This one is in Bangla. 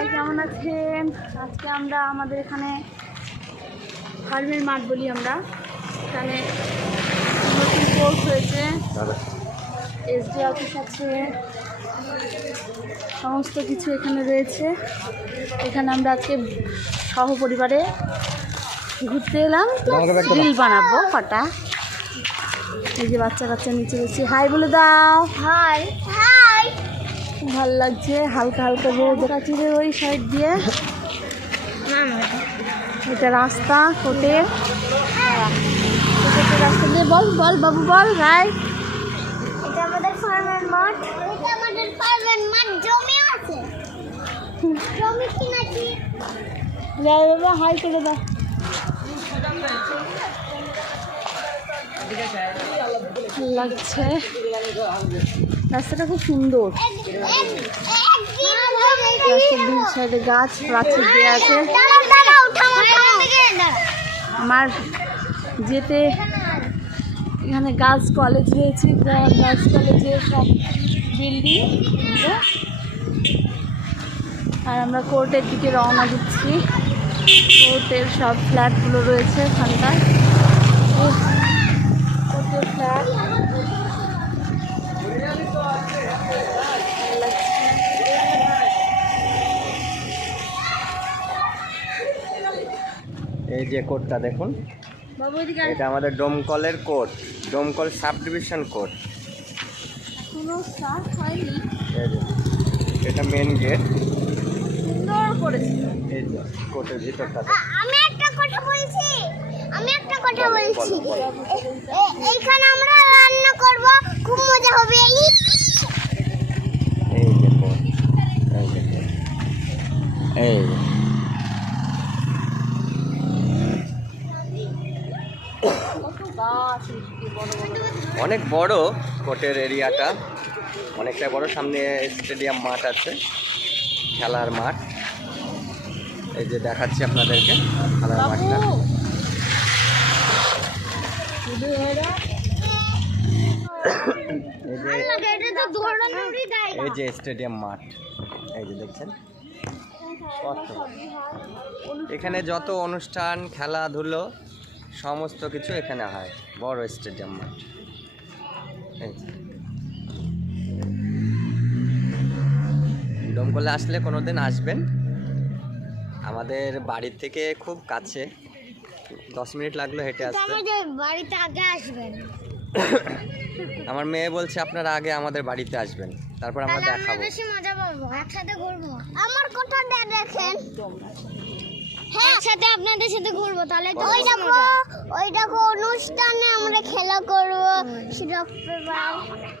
সবাই কেমন আছেন? আজকে আমরা আমাদের এখানে ফার্মের মাঠ বলি আমরা। এখানে নতুন কোর্স হয়েছে। এসডি অফিস আছে। সমস্ত কিছু এখানে রয়েছে। এখানে আমরা আজকে সহপরিবারে ঘুরতে এলাম। রিল বানাবো কটা। এই যে বাচ্চা কাচ্চা নিচে রয়েছে হাই বলে দাও। হাই ভালো লাগছে হালকা হালকা রোদ কাচিরে ওই সাইড দিয়ে। এটা রাস্তা কোটের কোটের রাস্তা দিয়ে বল বল বাবু বল রাই এটা আমাদের ফার্মের মাঠ। এটা আমাদের ফার্মের মাঠ জমি আছে। জমি কিনেছি রাই বাবা হাই করে দাও। লাগছে। রাস্তাটা খুব সুন্দর। রাস্তার দুই সাইডে গাছ প্রাচীর দিয়ে আছে। আমার যেতে এখানে গার্লস কলেজ রয়েছে গার্লস কলেজের সব বিল্ডিং। আর আমরা কোর্টের দিকে রওনা দিচ্ছি। কোর্টের সব ফ্ল্যাটগুলো রয়েছে ফ্ল্যাট এই যে কোডটা দেখুন। এটা আমাদের ডোমকলের code Domkal sub division code এটা মেন গেট। সুন্দর এই যে কোর্টের ভিতরটা। আমি একটা কথা বলছি। আমি একটা কথা বলছি। এইখানে আমরা রান্না করব, খুব মজা হবে এই। অনেক বড় কোর্টের এরিয়াটা, অনেকটা বড়, সামনে স্টেডিয়াম মাঠ আছে, খেলার মাঠ। এই যে দেখাচ্ছি আপনাদেরকে, খেলার মাঠটা। এই যে স্টেডিয়াম মাঠ। এই যে দেখছেন? এখানে যত অনুষ্ঠান, খেলাধুলো, সমস্ত কিছু এখানে হয়। বড় স্টেডিয়াম মাঠ। ডোমকলে আসলে কোনো দিন আসবেন। আমাদের বাড়ির থেকে খুব কাছে। দশ মিনিট লাগল হেঁটে আসতে। বাড়িতে আগে আসবেন। আমার মেয়ে বলছে আপনারা আগে আমাদের বাড়িতে আসবেন তারপর আমরা দেখাবো। বেশি মজা পাবো একসাথে ঘুরবো। আমার কথা দেখেন। হ্যাঁ একসাথে আপনাদের সাথে ঘুরবো তাহলে তো ওই দেখো ওই দেখো অনুষ্ঠানে আমরা খেলা করব